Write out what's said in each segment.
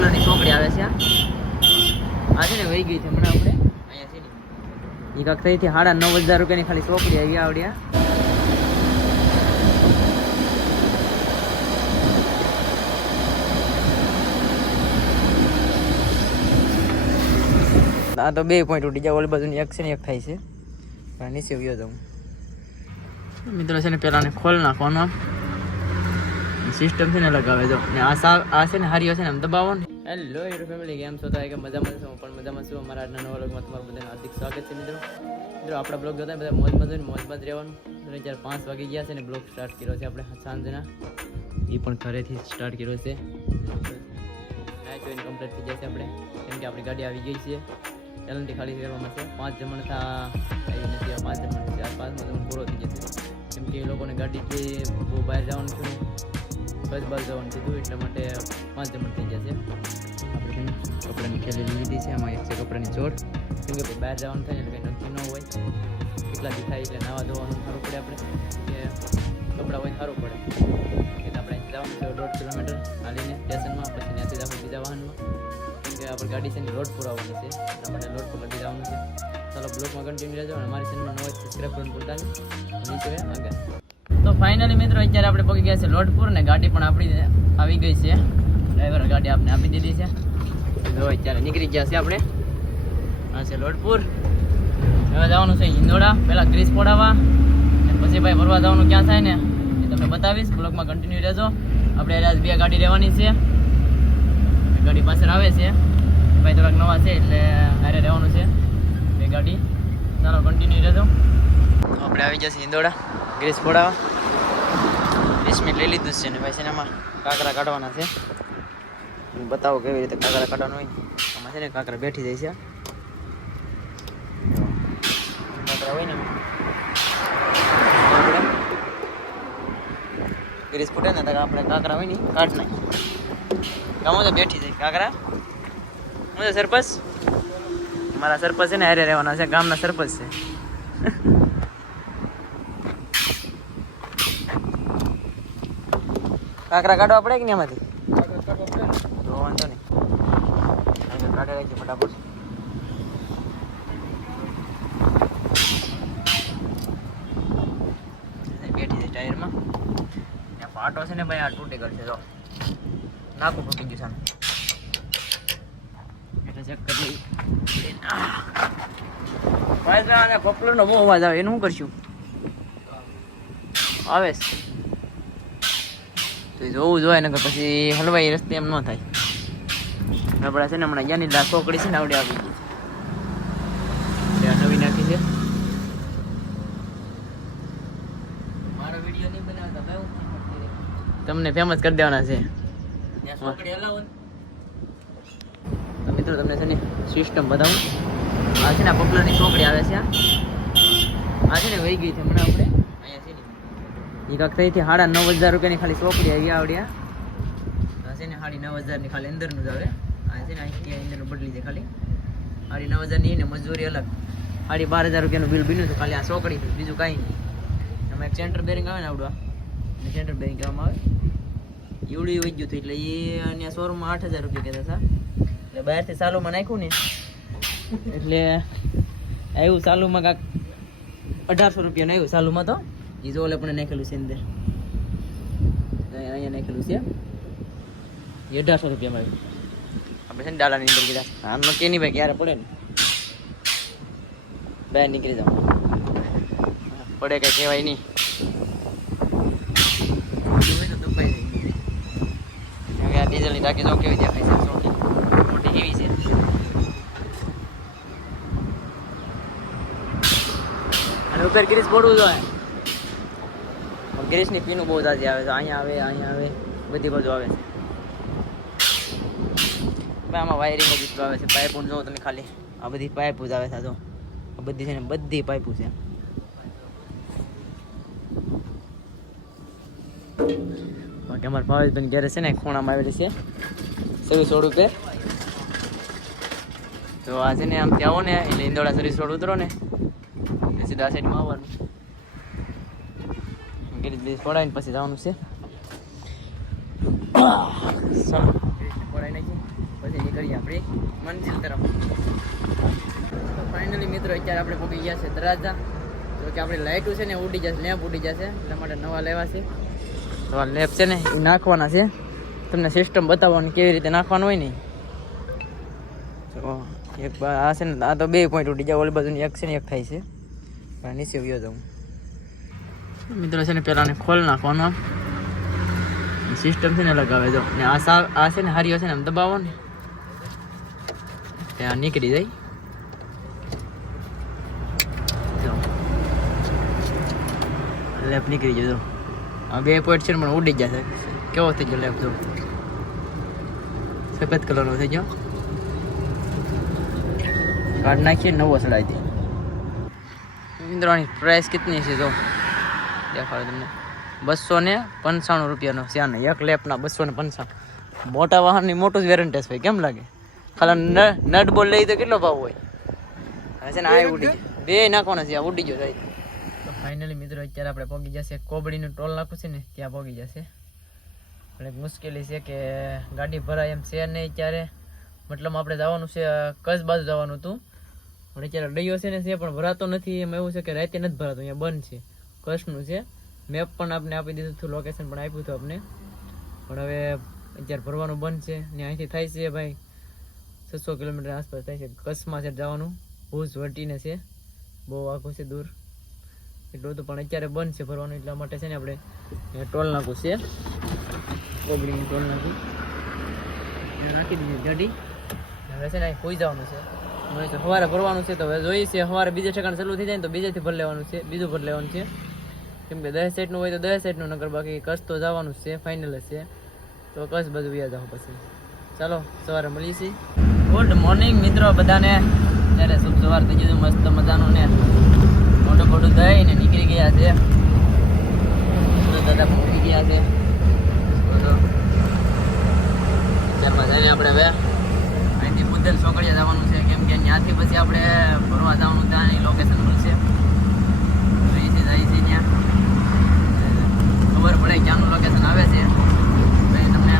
પોપુલરની ચોકડી આવે છે આ. છે ને વહી ગઈ છે હમણાં આપણે. અહીંયા છે ને એ કાંક થઈથી સાડા નવ હજાર રૂપિયાની ખાલી ચોકડી આવી આવડ્યા આ તો બે પોઈન્ટ ઉડી જાય ઓલી બાજુની એક છે ને એક થાય છે. નીચે ગયો તો મિત્રો છે ને પેલા ને ખોલ નાખવાનો. સિસ્ટમ છે ને લગાવે જો. ને આ સા આ છે ને હારીઓ છે ને આમ દબાવો ને. હેલો હીરો ફેમિલી કેમ છો? તો કે મજામાં છો. પણ મજામાં છું. અમારા આજના નવા વ્લોગમાં તમારું બધાને હાર્દિક સ્વાગત છે, મિત્રો. મિત્રો, આપણા બ્લોગ જોતા બધા મોજ મજા મોજમાં જ રહેવાનું. અને જ્યારે પાંચ વાગી ગયા છે ને બ્લોગ સ્ટાર્ટ કર્યો છે આપણે સાંજના એ પણ ઘરેથી સ્ટાર્ટ કર્યો છે. ના જોઈને કમ્પ્લીટ થઈ જશે આપણે. કેમ કે આપણી ગાડી આવી ગઈ છે. એલનટી ખાલી કરવામાં છે. પાંચ જમણ થા આવી નથી, પાંચ જમણ ચાર આ પાંચમાં જમણ પૂરો થઈ જશે કેમ કે એ લોકોને ગાડી કે બહુ બહાર જવાનું છે બસ બસ જવાનું કીધું એટલા માટે પાંચ જમણ થઈ જશે આપણે છે કપડાની ખેલી લીધી છે આમાં એક છે કપડાની જોડ કેમ કે બહાર જવાનું થાય એટલે કંઈ નક્કી ન હોય. કેટલા દી થાય એટલે નાવા ધોવાનું સારું પડે આપણે કે કપડાં હોય સારું પડે. એટલે આપણે જવાનું છે દોઢ કિલોમીટર હાલીને સ્ટેશનમાં પછી ત્યાંથી આપણે બીજા વાહનમાં. કેમ કે આપણે ગાડી છે ને રોડ પુરાવવાની છે એટલા માટે રોડ પર લગી જવાનું છે. ચાલો બ્લોકમાં કન્ટિન્યુ રહેજો અને અમારી ચેનલમાં નવો સબસ્ક્રાઈબ કરવાનું ભૂલતા નહીં. નીચે આગળ. તો ફાઇનલી મિત્રો અત્યારે આપણે પહોંચી ગયા છે લોટપુર ને ગાડી પણ આપણી આવી ગઈ છે. ડ્રાઈવર ગાડી આપણે આપી દીધી છે. અત્યારે નીકળી ગયા છે આપણે. આ છે લોટપુર. હવે જવાનું છે હિંદોડા પહેલાં ગ્રીસ પડાવવા અને પછી ભાઈ ફરવા જવાનું ક્યાં થાય ને એ તમને બતાવીશ. બ્લોગમાં કન્ટિન્યુ રહેજો. આપણે આજ બે ગાડી રહેવાની છે. ગાડી પાછળ આવે છે. ભાઈ થોડાક નવા છે એટલે હારે રહેવાનું છે. બે ગાડી. ચાલો કન્ટિન્યુ રહેજો. આપણે આવી જશે હિંદોડા ગ્રીસ પોડાવા વીસ મિનિટ લઈ લીધું છે ને ભાઈ એમાં કાંકરા કાઢવાના છે. બતાવો કેવી રીતે કાંકરા કાઢવાનું હોય. આમાં છે ને કાંકરા બેઠી જાય છે. કાંકરા હોય ને ગ્રીસ ફૂટે ને આપણે કાંકરા હોય ને કાઢ નાખી ગામો તો બેઠી જાય કાંકરા. હું છે સરપંચ? મારા સરપંચ છે ને હારે રહેવાના છે, ગામના સરપંચ છે. કાંકરા કાઢવા પડે કે નહીં એમાંથી તો વાંધો નહીં કાઢી રાખીએ ફટાફટ બેઠી છે ટાયરમાં પાટો છે ને ભાઈ આ તૂટી છે જો નાકું તૂટી ગયું સામે એટલે ચેક કરી ભાઈ અને પોપ્યુલરનો બહુ અવાજ આવે. એનું શું કરશું? આવે તો એ જોવું જોઈએ નકર પછી હલવાઈ રસ્તે એમ ન થાય. આપણા છે ને હમણાં યાની લા ચોકડી છે ને આવડે આવી ગઈ. છે નાખી છે? મારો વીડિયો નહીં બનાવતા ભાઈ તમને ફેમસ કરી દેવાના છે. તો મિત્રો તમને છે ને સિસ્ટમ બતાવું. આ છે ને પોપ્યુલરની ચોકડી આવે છે આ. આ છે ને વહી ગઈ છે હમણાં આપણે. અહીંયા છે ને એ કાંક થઈથી સાડા નવ હજાર રૂપિયાની ખાલી ચોકડી આવી આવડ્યા. છે ને સાડી નવ હજારની ખાલી અંદરનું જ આવે. આ છે ને અહીંથી અંદરનું બદલી છે ખાલી. સાડી નવ હજારની ને મજૂરી અલગ. સાડી બાર હજાર રૂપિયાનું બિલ બન્યું હતું, ખાલી આ ચોકડી બીજું કાંઈ નહીં. એમાં એક સેન્ટર બેરિંગ આવે ને આવડવા. સેન્ટર બેરિંગ કહેવામાં આવે. એવડું વહી ગયું હતું, એટલે એ અહીંયા શોરૂમમાં આઠ હજાર રૂપિયા કહેતા હતા. એટલે બહારથી સાલુમાં નાખ્યું ને, એટલે આવ્યું સાલુમાં કાંક અઢારસો રૂપિયાનું આવ્યું સાલુમાં તો. એ જો પણ નાખેલું છે અંદર અહીંયા નાખેલું છે એ અઢારસો રૂપિયામાં આવ્યું આપણે છે ને દાડાની અંદર કીધા આમ કે નહીં ભાઈ ક્યારે પડે ને બહાર નીકળી જાવ પડે કંઈ કહેવાય નહીં ડીઝલની ટાંકી જો કેવી દેખાય છે મોટી કેવી છે અને ઉપર ગ્રીસ પડવું જોઈએ ગ્રીસની પીનું બહુ તાજી આવે છે. અહીંયા આવે અહીંયા આવે, બધી બાજુ આવે છે. આમાં વાયરિંગ જ આવે છે. પાઇપ જો તમે ખાલી. આ બધી પાઇપ જ આવે છે જો. આ બધી છે ને બધી પાઇપો છે. બાકી અમારા ભાવેશભાઈ ઘેરે છે ને, ખૂણામાં આવેલી છે. સર્વિસ રોડ ઉપર. તો આ છે ને, આમ આવો ને, એટલે ઇન્દોડા સર્વિસ રોડ ઉતરો ને. સીધા સાઈડમાં આવવાનું. ગિરીશ બીજ પડાવીને પછી જવાનું છે ચાલો પડાવી નાખીએ કરીએ આપણી મંજિલ ફાઇનલી મિત્રો અત્યારે આપણે પહોંચી ગયા છે તરાજા તો કે આપણે લાઇટો છે ને ઉડી જશે લેમ્પ ઉડી જશે એટલા માટે નવા લેવા છે નવા લેમ્પ છે ને એ નાખવાના છે તમને સિસ્ટમ બતાવવાની કેવી રીતે નાખવાનું હોય ને તો એક આ છે ને આ તો બે પોઈન્ટ ઉડી જાય ઓલી બાજુની એક છે ને એક થાય છે નીચે વ્યો જાઉં મિત્રો છે ને પહેલાંને ખોલ નાખવાનો. સિસ્ટમ છે ને લગાવે જો. ને આ સા આ છે ને હારીઓ છે ને આમ દબાવો ને. ત્યાં નીકળી જાય. લેપ નીકળી જજો આ બે પોઈન્ટ છે ને પણ ઉડી જશે કેવો થઈ ગયો લેપ, જો. સફેદ કલરનો થઈ ગયો. કાઢ નાખીએ નવો સડાઈ દે પ્રાઇસ કેટલી છે, જો? દેખાડો તમને. બસો ને પંચાણું રૂપિયાનો છે આને એક લેપના બસો ને પંચાણું. મોટા વાહનની મોટું જ વેરંટેસ હોય કેમ લાગે? ખાલી નટ બોલ લઈ તો કેટલો ભાવ હોય? હવે છે ને આ ઉડી જાય બે નાખવાના છે આ ઉડી ગયો જાય. તો ફાઇનલી મિત્રો અત્યારે આપણે પહોંચી જશે. કોબડીનું ટોલ નાખું છે ને ત્યાં પહોંચી જશે. પણ એક મુશ્કેલી છે કે ગાડી ભરાય એમ છે નહીં ત્યારે. મતલબ આપણે જવાનું છે કચ્છ બાજુ જવાનું હતું. પણ અત્યારે ડયો છે ને છે પણ ભરાતો નથી. એમ એવું છે કે રાતે નથી ભરાતો અહીંયા બંધ છે. કચ્છનું છે. મેપ પણ આપણે આપી દીધું હતું લોકેશન પણ આપ્યું હતું આપણે પણ હવે અત્યારે ભરવાનું બંધ છે ને અહીંથી થાય છે ભાઈ. છસો કિલોમીટર આસપાસ થાય છે. કચ્છમાં છે જવાનું. ભુજ વટીને છે. બહુ આખું છે દૂર. એટલું હતું પણ અત્યારે બંધ છે ભરવાનું, એટલા માટે છે ને આપણે ટોલ નાખું છે. કોબડીનું ટોલ નાખી નાખી દીધી ગાડી. હવે છે ને અહીં હોઈ જવાનું છે. સવારે ભરવાનું છે તો હવે જોઈએ છે, સવારે બીજે ઠેકાણ ચાલુ થઈ જાય ને તો બીજેથી ભર લેવાનું છે, બીજું ભર લેવાનું છે. કેમ કે દસ સેટનું હોય તો દસ સેટનું નગર બાકી કચ્છ તો જવાનું છે ફાઇનલ જ છે. તો કચ્છ બધું વ્યાજ આવો પછી. ચાલો, સવારે મળીએ છીએ. ગુડ મોર્નિંગ મિત્રો બધાને. ત્યારે શુભ સવાર થઈ ગયું મસ્ત મજાનું ને. મોટું મોટું થઈને નીકળી ગયા છે. દાદા પહોંચી ગયા છે. ત્યારમાં જઈને આપણે હવે અહીંથી બુદ્ધલ ચોકડીએ જવાનું છે. કેમ કે ત્યાંથી પછી આપણે ફરવા જવાનું ત્યાં લોકેશન મળશે તો અહીંથી જાય છે ત્યાં ખબર પડે ક્યાંનું લોકેશન આવે છે. તમને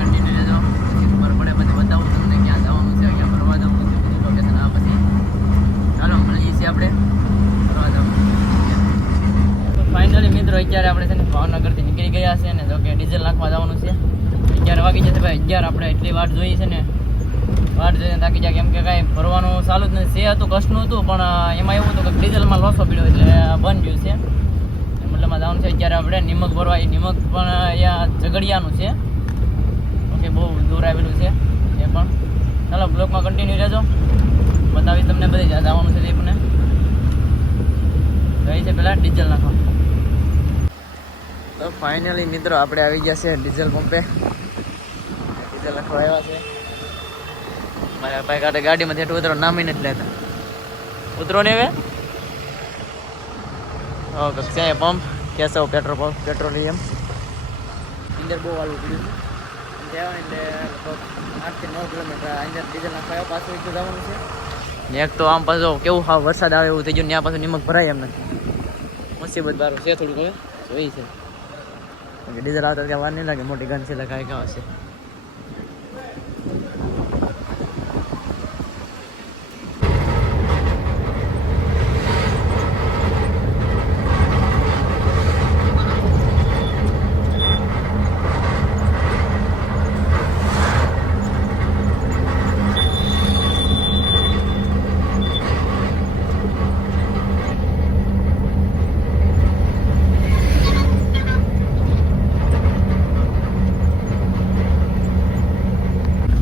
કન્ટિન્યુ રહેજો પછી પડે પછી બતાવું તમને ક્યાં જવાનું છે, ક્યાં ફરવા જવાનું લોકેશન આવે પછી ચાલો મળીએ છીએ આપણે. ફરવા જવાનું ફાઇનલી મિત્રો અત્યારે આપણે છે ને ભાવનગરથી નીકળી ગયા છે ને જો કે ડીઝલ નાખવા જવાનું છે. અગિયાર વાગી જશે ભાઈ. અગિયાર આપણે એટલી વાટ જોઈએ છે ને. વાટ જોઈને થાકી જાય. કેમ કે કાંઈ ભરવાનું ચાલુ જ નથી. છે હતું કષ્ટનું હતું, પણ એમાં એવું હતું કે ડીઝલમાં લોસો પીડ્યો, એટલે બંધ ગયું છે. મતલબમાં જવાનું છે. અત્યારે આપણે નિમક ભરવા એ નિમક પણ અહીંયા ઝઘડિયાનું છે. ઓકે, બહુ દૂર આવેલું છે એ પણ. ચાલો, બ્લોકમાં કન્ટિન્યુ રહેજો. બતાવી તમને બધી જવાનું છે તે પણ ગઈ છે પહેલાં ડીઝલ નાખો તો ફાઇનલી મિત્રો આપણે આવી ગયા છે ડીઝલ પંપે. ડીઝલ નાખવા આવ્યા છે. મારા ભાઈ કાઢે ગાડીમાંથી હેઠું ઉતરો નામી નથી લેતા. ઉતરો ને હવે? ઓકે કક્ષાએ pump Keshav petrol pump petroleum. અંદર બહુ વાળું પડ્યું કહેવાય એટલે આઠથી નવ કિલોમીટર અંદર ડીઝલ નાખવા આવ્યા. પાછું એક જવાનું છે. ને એક તો આમ પાછો કેવું હા વરસાદ આવે એવું થઈ ગયું ત્યાં પાછું નિમક ભરાય એમ નથી. મુસીબત બારું છે થોડુંક હવે જોઈ છે. ડીઝલ આવતા ત્યાં વાર નહીં લાગે મોટી ગન છે એટલે કાંઈ કાં હશે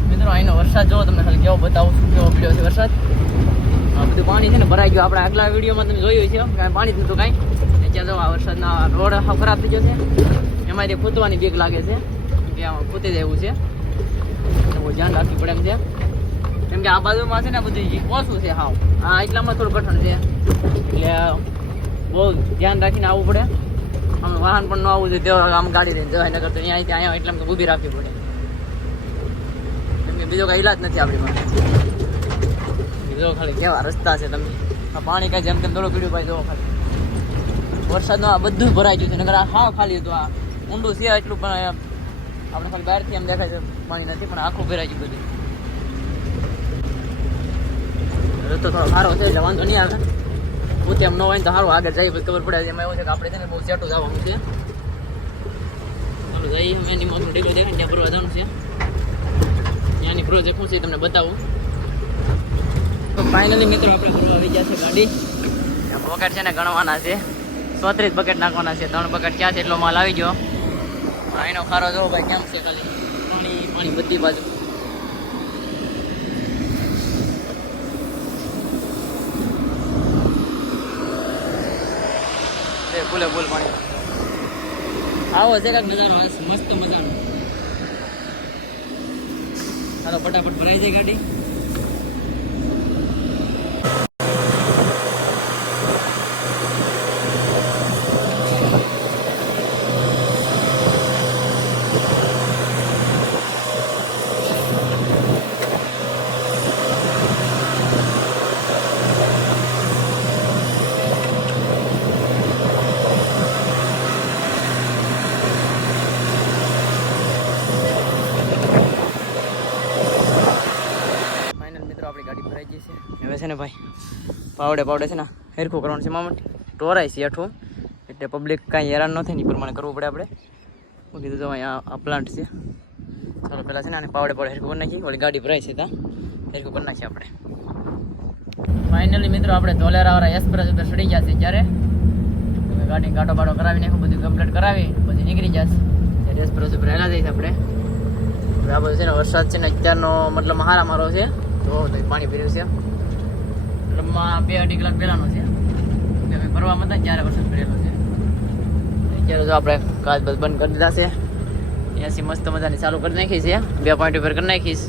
મિત્રો અહીંનો વરસાદ જોવો તમને ખાલી કેવો બતાવું છું કેવો પડ્યો છે વરસાદ આ બધું પાણી છે ને ભરાઈ ગયું આપણે આગલા વિડીયોમાં તમે જોયું છે, કાંઈ પાણી જ નહોતું કાંઈ ત્યાં જવા વરસાદના રોડ ખરાબ થઈ ગયો છે. એમાંથી ખૂતવાની બીક લાગે છે. કે આમાં ખૂતી જાય એવું છે બહુ ધ્યાન રાખવું પડે એમ છે. કેમ કે આ બાજુમાં છે ને બધું ઓછું છે હાવ. આ એટલામાં થોડું કઠણ છે. એટલે બહુ ધ્યાન રાખીને આવવું પડે. આમ વાહન પણ ન આવવું જોઈએ આમ ગાડી લઈને જવાય નગર તો અહીંયા ત્યાં એટલામાં ઊભી રાખવી પડે. કેમ કે બીજો કાંઈ ઈલાજ નથી આપણી પાસે. બીજો ખાલી કેવા રસ્તા છે તમે. પાણી કાંઈ જેમ તેમ દોડો પીડ્યું ભાઈ, જોવો ખાલી. વરસાદનું આ બધું ભરાઈ ગયું છે નગર આ હાવ ખાલી હતું આ. ઊંડું છે એટલું, પણ આપણે ખાલી બહારથી એમ દેખાય છે, પાણી નથી, પણ આખું ભરાઈ ગયું બધું. રસ્તો થોડો સારો છે, એટલે વાંધો નહીં આવે. પોતે એમ ન હોય તો સારું, આગળ પછી ખબર પડે એમાં એવું છે કે આપણે છે ને બહુ સેટું જવાનું છે. ચાલો જઈએ એની મોટું ઢીલો દેખાય ત્યાં ભરવા જવાનું છે. ત્યાંની પ્રોજેક્ટ હું છે તમને બતાવું. તો ફાઇનલી મિત્રો આપણે ભરવા આવી ગયા છે ગાડી. બકેટ છે ને ગણવાના છે. ચોત્રીસ બકેટ નાખવાના છે. ત્રણ બકેટ ક્યાં છે એટલો માલ આવી ગયો. એનો ખારો જો ભાઈ કેમ છે ખાલી? પાણી પાણી બધી બાજુ. ફૂલે ફૂલ પાણી. આવો છે કાંક નજારો મસ્ત મજાનો. ચાલો ફટાફટ ભરાઈ જાય ગાડી ફાઇનલ મિત્રો આપણી ગાડી ભરાઈ ગઈ છે હવે છે. ને ભાઈ પાવડે પાવડે છે ને હેરખું કરવાનું છે. મામા ટોરાય છે અઠું એટલે પબ્લિક કાંઈ હેરાન ન થાય ને એ પ્રમાણે કરવું પડે આપણે. હું કીધું તો અહીંયા આ પ્લાન્ટ છે. ચાલો પહેલાં છે ને આને પાવડે પાવડે હેરખું કરી નાખીએ. ઓલી ગાડી ભરાય છે ત્યાં હેરખું કરી નાખીએ આપણે. ફાઇનલી મિત્રો આપણે ધોલેરાવાળા એક્સપ્રેસ ઉપર ચડી ગયા છે ત્યારે ગાડી ગાડો બાડો કરાવી નાખું બધું કમ્પ્લીટ કરાવી પછી નીકળી જશે એક્સપ્રેસ ઉપર રહેલા જઈશ આપણે. બરાબર આ બધું છે ને વરસાદ છે ને અત્યારનો મતલબ હારા મારો છે. તો પાણી પીર્યું છે. મતલબમાં બે અઢી કલાક પહેલાનો છે. અમે ફરવા હતા ત્યારે વરસાદ પડેલો છે. અત્યારે જો આપણે કાચ બસ બંધ કરી દીધા છે. ત્યાંથી મસ્ત મજાની ચાલુ કરી નાખી છે. બે પોઈન્ટ ઉપર કરી નાખીશ.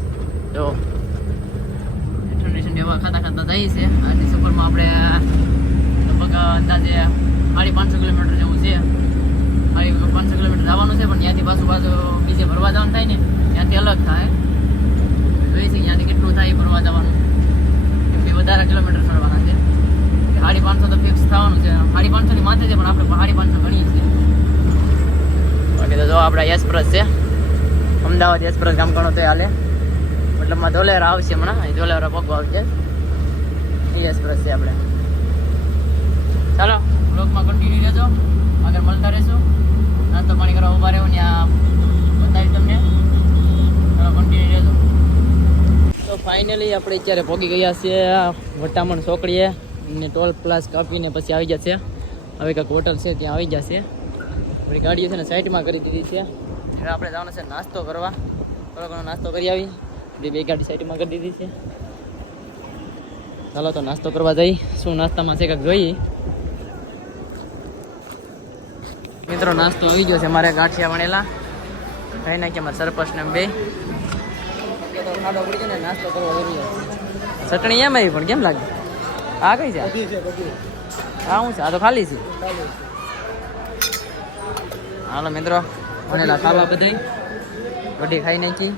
તો ઠંડી ઠંડી હવા ખાતા ખાતા જઈએ છે. આજની સફરમાં આપણે લગભગ અંદાજે સાડી પાંચસો કિલોમીટર જેવું છે. સાડી પાંચસો કિલોમીટર જવાનું છે પણ ત્યાંથી પાછું પાછું બીજે ભરવા જવાનું થાય ને ત્યાંથી અલગ થાય. જોઈએ છે ત્યાંથી કેટલું થાય એ ભરવા જવાનું. કેમ કે વધારે કિલોમીટર ચડવાના છે. સાડી પાંચસો તો ફિક્સ થવાનું છે. સાડી પાંચસોની માથે છે, પણ આપણે સાડી પાંચસો ગણીએ છીએ. બાકી તો જો આપણે એક્સપ્રેસ છે. અમદાવાદ એક્સપ્રેસ ગામ ગણો તો હાલે. મતલબમાં ધોલેરા આવશે હમણાં. ધોલેરા પગો આવશે. એ છે આપણે. ચાલો બ્લોકમાં કન્ટિન્યુ રહેજો. આગળ મળતા રહેશું નાસ્તો પાણી કરવા ઊભા રહ્યો ત્યાં બતાવી તમને ચાલો કન્ટિન્યુ રહેજો તો ફાઇનલી આપણે અત્યારે પહોંચી ગયા છીએ વટામણ ચોકડીએ ને ટોલ પ્લાસ કાપીને પછી આવી જશે હવે કાંઈક હોટલ છે ત્યાં આવી જશે આપણી ગાડીઓ છે ને સાઈડમાં કરી દીધી છે. એટલે આપણે જવાનું છે નાસ્તો કરવા. થોડો ઘણો નાસ્તો કરી આવી. બે બે ગાડી સાઈડમાં કરી દીધી છે. ચાલો તો નાસ્તો કરવા જઈ. શું નાસ્તામાં છે કાંઈક જોઈએ? મિત્રો, નાસ્તો આવી ગયો છે. મારે ગાંઠિયા વણેલા. ખાઈ નાખ્યા મારા સરપંચને બે. ખાડો પડી ગયો ને નાસ્તો કરવો જરૂરી ચટણી એમ આવી પણ કેમ લાગે? આ કઈ છે? આ શું છે? આ તો ખાલી છે? હાલો મિત્રો ભણેલા ખાવા બધાય. વડી ખાઈ નાખી.